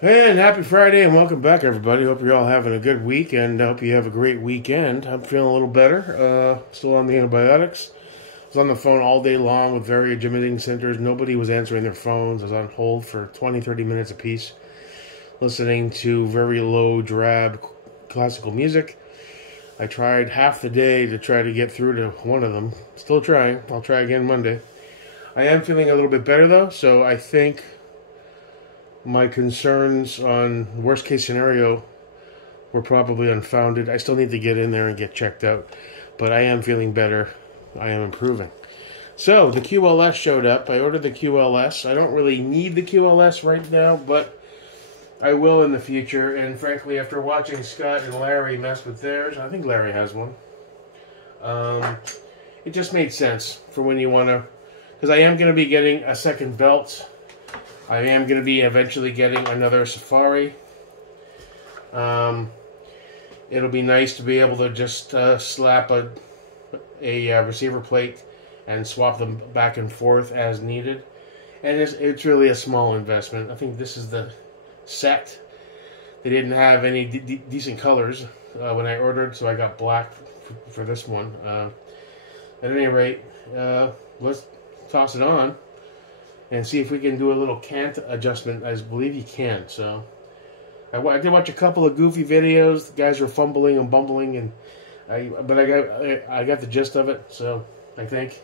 And happy Friday and welcome back, everybody. Hope you're all having a good week and I hope you have a great weekend. I'm feeling a little better. Still on the antibiotics. I was on the phone all day long with various imaging centers. Nobody was answering their phones. I was on hold for 20, 30 minutes apiece, listening to very low, drab classical music. I tried half the day to try to get through to one of them. Still trying. I'll try again Monday. I am feeling a little bit better, though, so I think my concerns on worst case scenario were probably unfounded. I still need to get in there and get checked out, but I am feeling better. I am improving. So the QLS showed up. I ordered the QLS. I don't really need the QLS right now, but I will in the future. And frankly, after watching Scott and Larry mess with theirs, I think Larry has one. It just made sense for when you want to, because I am going to be getting a second belt. I am going to be eventually getting another Safari. It'll be nice to be able to just slap a receiver plate and swap them back and forth as needed. And it's really a small investment. I think this is the set. They didn't have any decent colors when I ordered, so I got black for this one. At any rate, let's toss it on and see if we can do a little cant adjustment. I believe you can. So I did watch a couple of goofy videos. The guys were fumbling and bumbling, and I got the gist of it. So I think.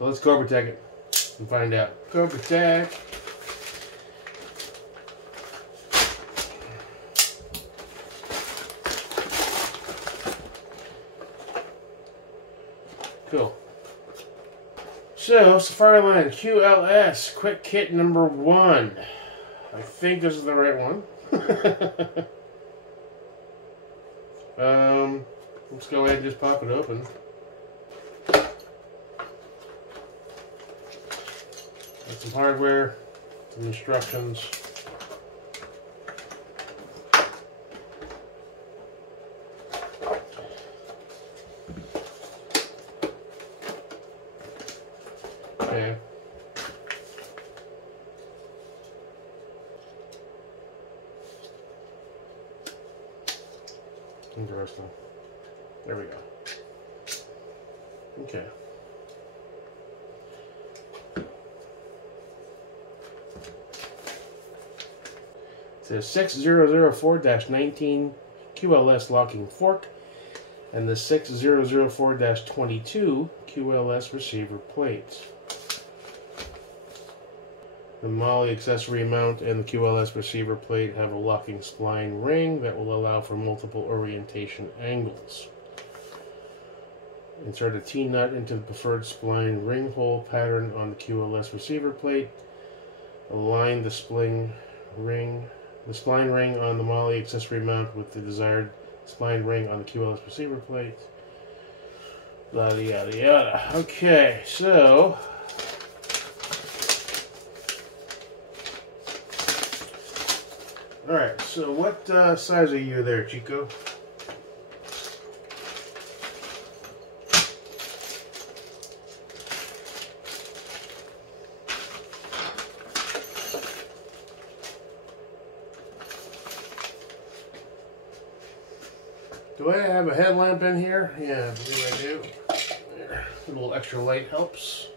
So let's Cobra Tech it and find out. Cobra Tech. Cool. So, Safariland QLS, quick kit number 1. I think this is the right one. Let's go ahead and just pop it open. Got some hardware, some instructions. Okay. Interesting. There we go. Okay. It says 6004-19 QLS locking fork and the 6004-22 QLS receiver plates. The MOLLE accessory mount and the QLS receiver plate have a locking spline ring that will allow for multiple orientation angles. Insert a T-nut into the preferred spline ring hole pattern on the QLS receiver plate. Align the spline ring on the MOLLE accessory mount with the desired spline ring on the QLS receiver plate. Yada yada yada. Okay, so alright, so what size are you there, Chico? Do I have a headlamp in here? Yeah, I believe I do. There. A little extra light helps.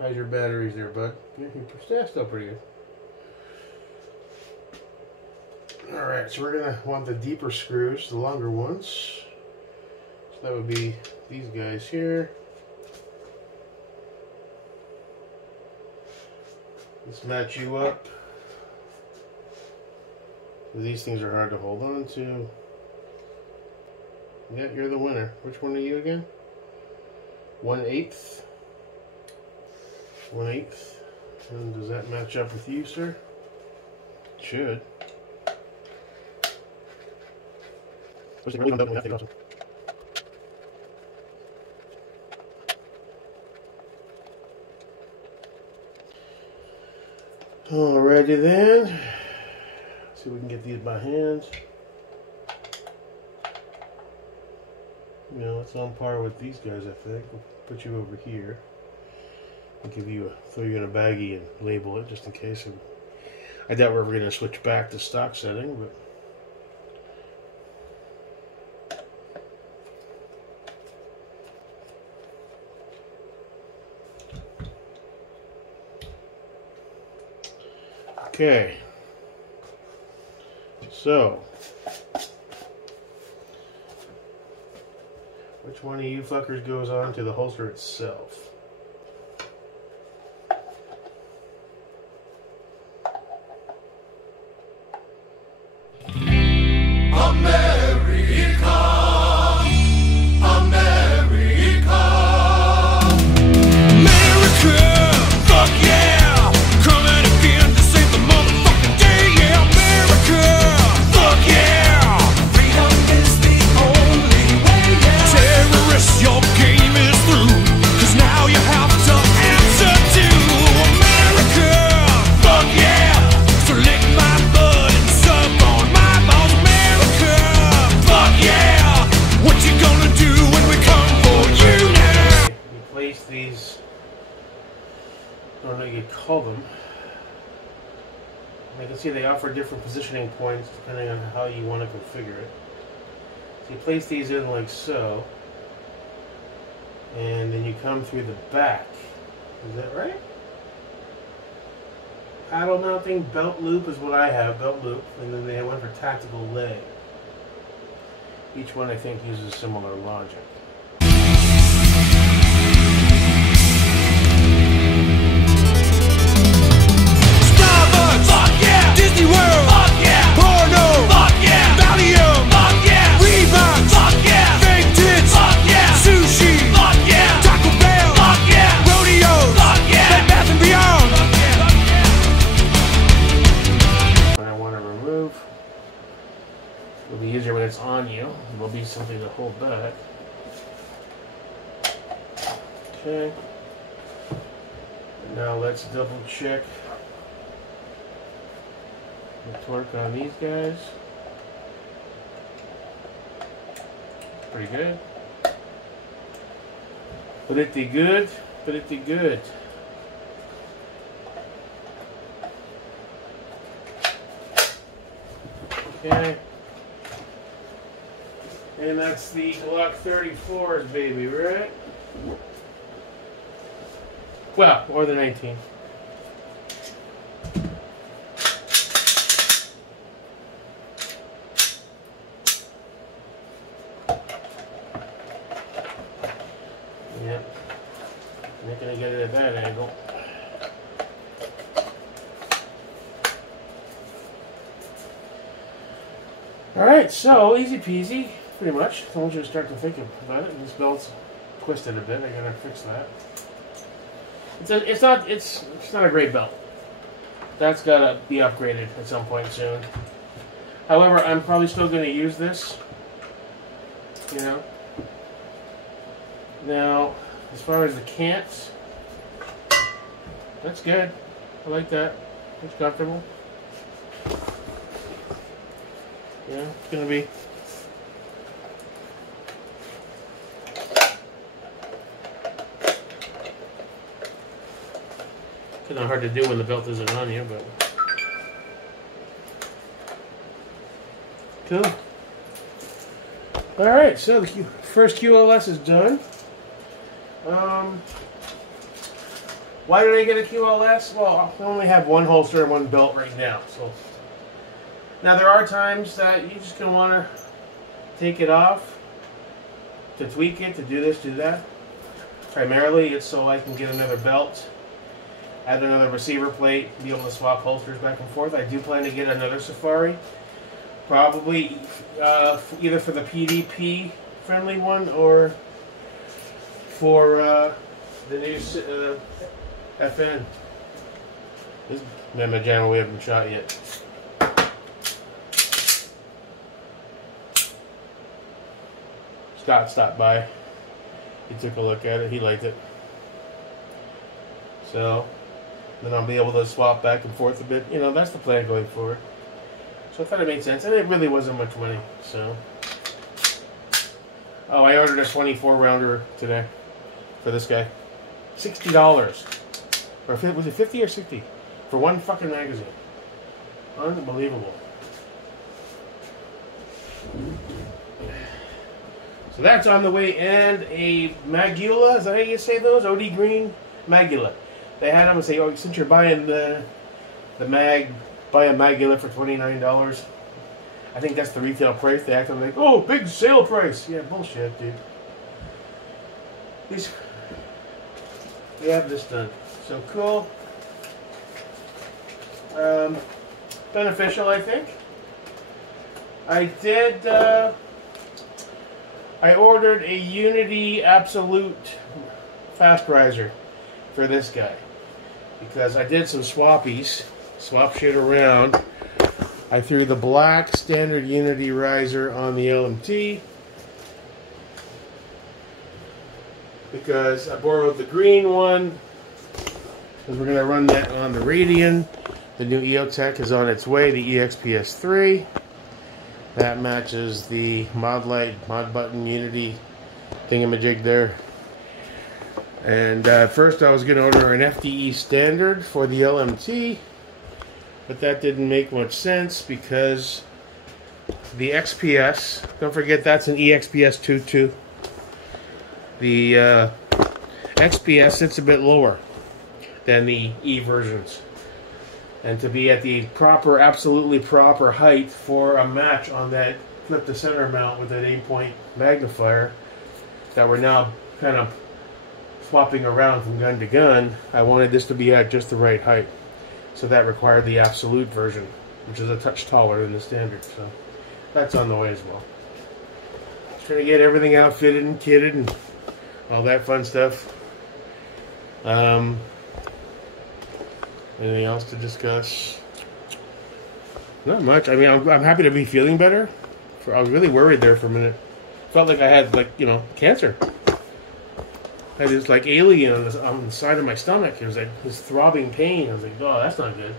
How's your batteries there, bud? You're still pretty good. Alright, so we're going to want the deeper screws, the longer ones. So that would be these guys here. Let's match you up. These things are hard to hold on to. Yeah, you're the winner. Which one are you again? 1/8. 1/8. And does that match up with you, sir? It should. Alrighty then. See if we can get these by hand. You know, it's on par with these guys, I think. We'll put you over here. I'll throw you in a baggie and label it just in case. I doubt we're ever going to switch back to stock setting, but. Okay, so which one of you fuckers goes on to the holster itself? These, I don't know what you could call them. You can see they offer different positioning points depending on how you want to configure it. So you place these in like so, and then you come through the back. Is that right? Paddle mounting belt loop is what I have, belt loop, and then they have one for tactical leg. Each one I think uses similar logic. Disney World, fuck yeah! Porno, fuck yeah! Valium, fuck yeah! Reeboks, fuck yeah! Fake tits, fuck yeah! Sushi, fuck yeah! Taco Bell, fuck yeah! Rodeos, fuck yeah! Bed Bath & Beyond, fuck yeah! What I want to remove, it'll be easier when it's on you. There'll be something to hold back. Okay. Now let's double check the torque on these guys. Pretty good. Pretty good. Pretty good. Okay. And that's the Glock 34s, baby, right? Well, or the 19. Yep. Not gonna get it at that angle. Alright, so easy peasy, pretty much. As long as you start to think about it. And this belt's twisted a bit, I gotta fix that. It's not a great belt. That's gotta be upgraded at some point soon. However, I'm probably still gonna use this. You know. Now, as far as the cants, that's good. I like that. It's comfortable. Yeah, it's gonna be. Kind of hard to do when the belt isn't on you, but cool. All right, so the first QLS is done. Why did I get a QLS? Well, I only have one holster and one belt right now. So now there are times that you just gonna want to take it off to tweak it, to do this, do that. Primarily, it's so I can get another belt, add another receiver plate, be able to swap holsters back and forth. I do plan to get another Safari, probably either for the PDP friendly one or for the new FN. This memo channel we haven't shot yet. Scott stopped by. He took a look at it. He liked it. So then I'll be able to swap back and forth a bit. You know, that's the plan going forward. So I thought it made sense, and it really wasn't much money. So, oh, I ordered a 24 rounder today for this guy. $60. Or was it 50 or 60? For one fucking magazine. Unbelievable. So that's on the way, and a Magula, is that how you say those? OD Green Magula. They had them and say, oh, since you're buying the mag, buy a Magula for $29. I think that's the retail price. They act like, oh, big sale price. Yeah, bullshit, dude. We have this done. So cool. Beneficial, I think. I ordered a Unity Absolute fast riser for this guy because I did some swappies, swap shit around. I threw the black standard Unity riser on the LMT because I borrowed the green one because we're going to run that on the Radeon. The new EOTech is on its way, the EXPS3. That matches the Mod Button Unity thingamajig there. And first I was going to order an FDE standard for the LMT, but that didn't make much sense because the XPS, don't forget that's an EXPS 2.2. The XPS sits a bit lower than the E versions. And to be at the proper, absolutely proper height for a match on that flip to center mount with that 8-point magnifier that we're now kind of swapping around from gun to gun, I wanted this to be at just the right height. So that required the absolute version, which is a touch taller than the standard. So that's on the way as well. Trying to get everything outfitted and kitted and all that fun stuff. Anything else to discuss? Not much. I mean, I'm happy to be feeling better. I was really worried there for a minute. Felt like I had, like, you know, cancer. I had this, like, alien on the side of my stomach. It was like this throbbing pain. I was like, oh, that's not good.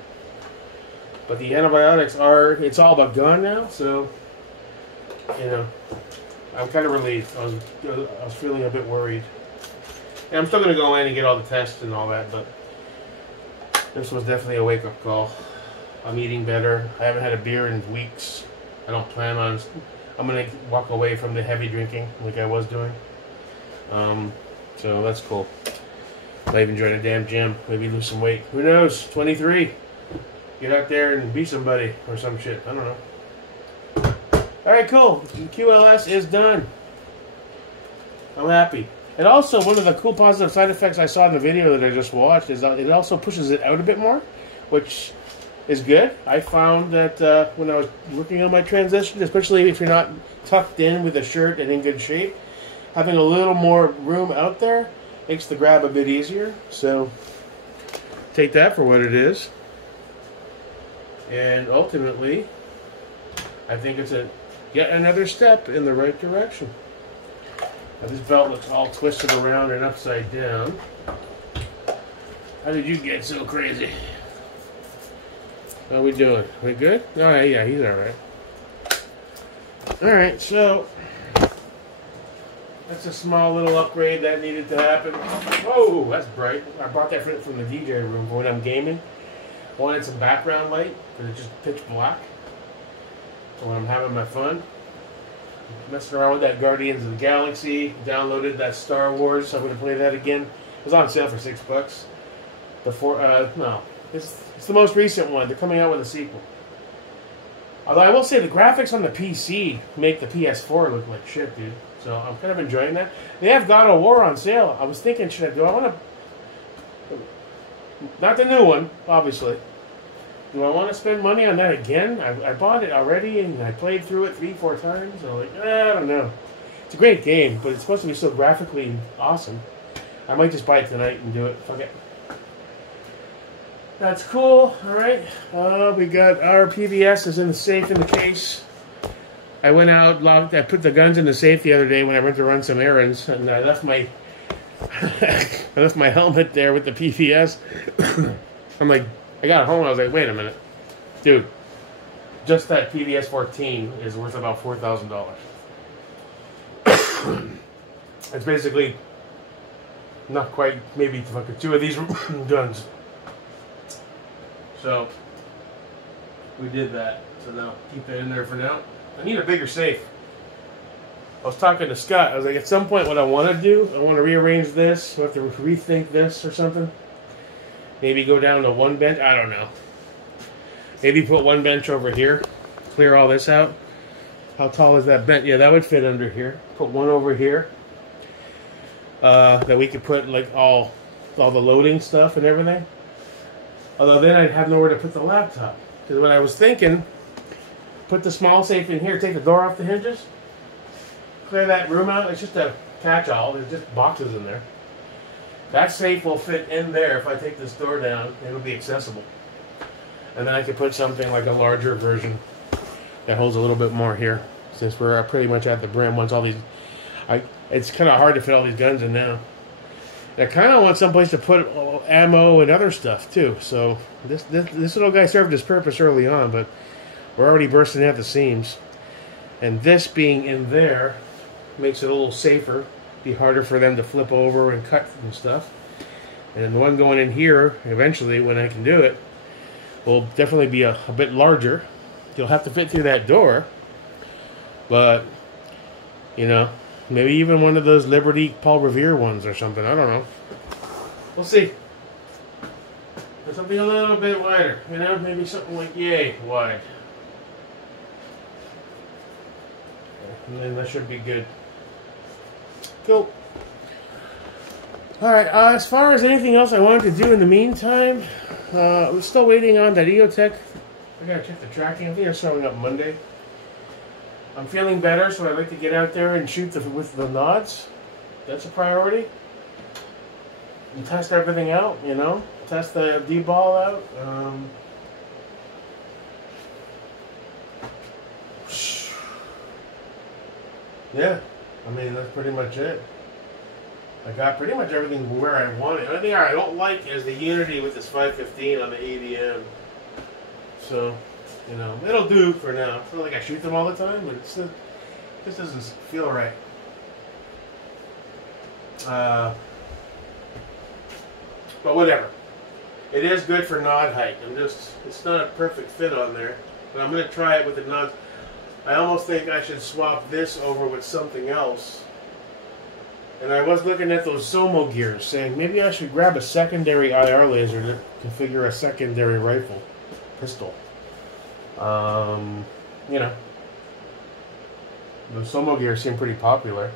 But the antibiotics it's all but gone now, so, you know, I'm kind of relieved. I was feeling a bit worried. And I'm still going to go in and get all the tests and all that, but this was definitely a wake-up call. I'm eating better. I haven't had a beer in weeks. I don't plan on. I'm going to walk away from the heavy drinking like I was doing. So that's cool. Might even join a damn gym. Maybe lose some weight. Who knows? 23. Get out there and be somebody or some shit. I don't know. Alright, cool. QLS is done. I'm happy. And also, one of the cool positive side effects I saw in the video that I just watched is that it also pushes it out a bit more, which is good. I found that when I was working on my transition, especially if you're not tucked in with a shirt and in good shape, having a little more room out there makes the grab a bit easier. So, take that for what it is. And ultimately, I think it's yet another step in the right direction. Now, this belt looks all twisted around and upside down. How did you get so crazy? How we doing? We good? Oh, yeah, he's alright. Alright, so that's a small little upgrade that needed to happen. Whoa, that's bright. I bought that from the DJ room for when I'm gaming. I wanted some background light because it's just pitch black. So when I'm having my fun, messing around with that Guardians of the Galaxy, downloaded that Star Wars. I'm going to play that again. It was on sale for $6. It's the most recent one. They're coming out with a sequel. Although I will say the graphics on the PC make the PS4 look like shit, dude. So I'm kind of enjoying that. They have God of War on sale. I was thinking, do I want to... Not the new one, obviously. Do I want to spend money on that again? I bought it already and I played through it 3-4 times. I'm like, I don't know. It's a great game, but it's supposed to be so graphically awesome. I might just buy it tonight and do it. Fuck it. That's cool. Alright. We got our PVS is in the safe in the case. I went out, I put the guns in the safe the other day when I went to run some errands, and I left my helmet there with the PVS. I'm like, I got home and I was like, wait a minute. Dude, just that PVS 14 is worth about $4,000. It's basically not quite, maybe fucking 2 of these guns. So we did that. So now keep that in there for now. I need a bigger safe. I was talking to Scott. I was like, at some point, what I want to do, I want to rearrange this. We have to rethink this or something. Maybe go down to one bench. I don't know. Maybe put one bench over here. Clear all this out. How tall is that bench? Yeah, that would fit under here. Put one over here. That we could put like all the loading stuff and everything. Although then I'd have nowhere to put the laptop. Because what I was thinking, put the small safe in here, take the door off the hinges, clear that room out. It's just a catch-all. There's just boxes in there. That safe will fit in there. If I take this door down, it'll be accessible. And then I could put something like a larger version that holds a little bit more here. Since we're pretty much at the brim once all these... it's kind of hard to fit all these guns in now. And I kind of want someplace to put ammo and other stuff too. So this little guy served his purpose early on, but we're already bursting at the seams. And this being in there makes it a little safer. Be harder for them to flip over and cut and stuff. And then the one going in here, eventually, when I can do it, will definitely be a bit larger. You'll have to fit through that door. But, you know, maybe even one of those Liberty Paul Revere ones or something. I don't know. We'll see. Or something a little bit wider. You know, maybe something like yay wide. And then that should be good. Cool. Alright, as far as anything else I wanted to do in the meantime, I'm still waiting on that EOTech. I gotta check the tracking. I think it's showing up Monday. I'm feeling better, so I'd like to get out there and shoot with the nods. That's a priority. And test everything out, you know? Test the D-ball out. Yeah, I mean, that's pretty much it. I got pretty much everything where I want it. The only thing I don't like is the Unity with this 515 on the ADM. So, you know, it'll do for now. It's not like I shoot them all the time, but it's it just doesn't feel right. But whatever. It is good for nod height. It's not a perfect fit on there, but I'm going to try it with the nods. I almost think I should swap this over with something else. And I was looking at those Somo gears, saying maybe I should grab a secondary IR laser to configure a secondary rifle, pistol. You know, the Somo gears seem pretty popular.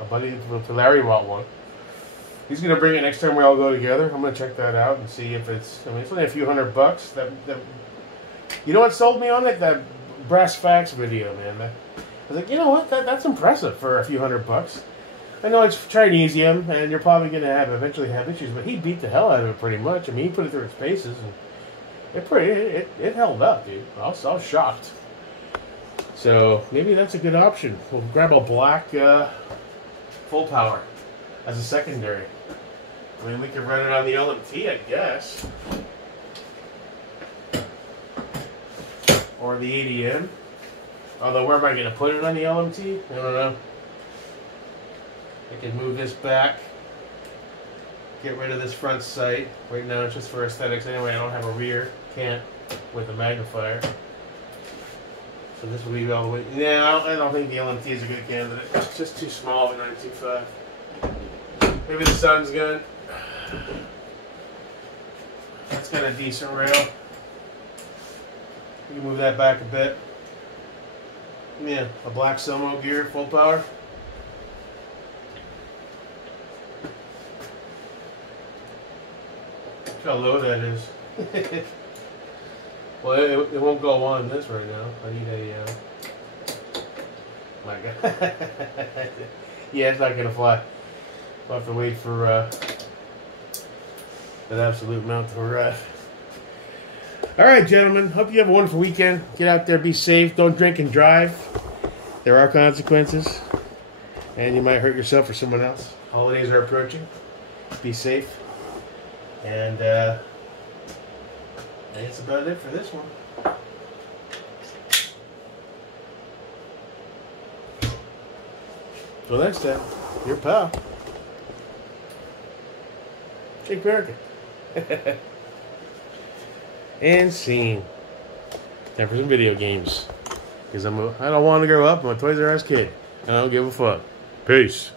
A buddy from Larry bought one. He's gonna bring it next time we all go together. I'm gonna check that out and see if it's. I mean, it's only a few $100. You know what sold me on it? That Brass Facts video, man. I was like, you know what? That's impressive for a few $100. I know it's Chinesium, and you're probably going to eventually have issues, but he beat the hell out of it pretty much. I mean, he put it through its paces, and it held up, dude. I was shocked. So maybe that's a good option. We'll grab a black full power as a secondary. I mean, we could run it on the LMT, I guess, or the ADM. Although, where am I going to put it on the LMT? I don't know. I can move this back, get rid of this front sight. Right now it's just for aesthetics anyway. I don't have a rear, can't with a magnifier. So this will be all the way. Yeah, I don't think the LMT is a good candidate. It's just too small of a 925. Maybe the sun's gun. That's got a decent rail. You can move that back a bit. Yeah, a black Somo gear, full power. Look how low that is. Well, it won't go on this right now. I need a. My God. Yeah, it's not gonna fly. We'll have to wait for an absolute mount to arrive. All right, gentlemen. Hope you have a wonderful weekend. Get out there, be safe. Don't drink and drive. There are consequences, and you might hurt yourself or someone else. Holidays are approaching. Be safe. And that's about it for this one. Till next time, your pal, Jake American. and scene. Time for some video games. Because I don't want to grow up. I'm a Toys R Us kid. And I don't give a fuck. Peace.